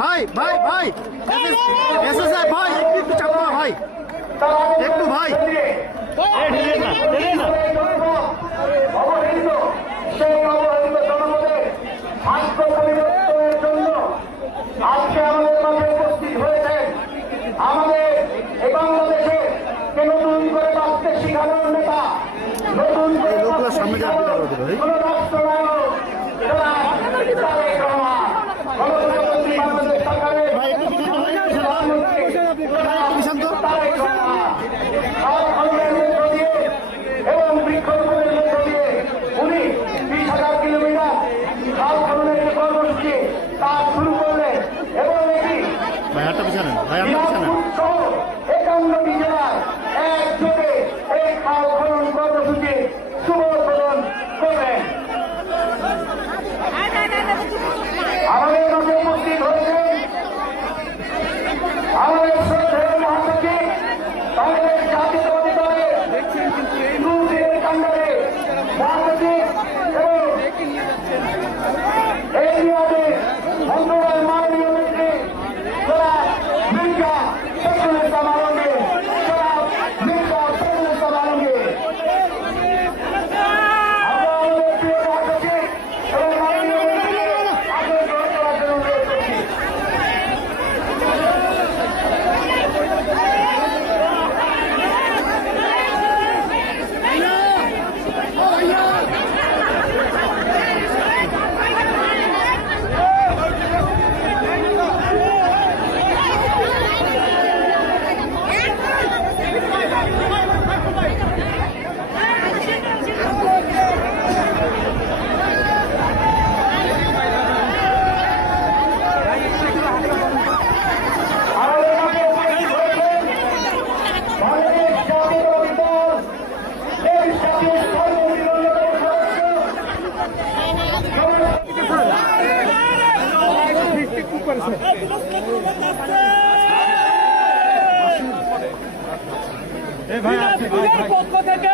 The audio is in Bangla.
ভাই ভাই ভাই এসএসআই ভাই একটু চাপ দাও ভাই, একটু ভাই অবহেলিত সেই অবহেলিত জনপদের ভাগ্য পরিবর্তনের জন্য আজকে আমাদের মাঝে উপস্থিত হয়েছে আমাদের এই বাংলাদেশে নতুন করে বাঁচতে শিখানোর নেতা, নতুন করে কোন রাষ্ট্রনায়ক তারেক রহমান, গণপ্রজাতন্ত্রী বাংলাদেশ সরকারের তারেক রহমান এবং বৃক্ষরোপণের মধ্য দিয়ে উনি 20,000 কিলোমিটার খাল খননের যে কর্মসূচি তা শুরু করলেন এবং এটি সহ 51টি জেলায় একযোগে এই খাল খনন কর্মসূচি শুভ উদ্বোধন করলেন। আমাদের মাঝে উপস্থিত হয়েছেন আমাদের শ্রদ্ধেয় মহাসচিব বাংলাদেশ জাতীয়তাবাদী দলের দুদিনের কাণ্ডারে মহাসচিব এবং এই মেয়াদে মন্ত্রণালয়ের মাননীয় মন্ত্রী জনাব মির্জা ফখরুল ইসলাম আলমগীর, জনাব মির্জা ফখরুল ইসলাম আলমগীর। আমরা আমাদের প্রিয় মহাসচিব এবং মাননীয় মন্ত্রীকে আগে গ্রহণ করার জন্য অনুরোধ করছি। পক্ষ থেকে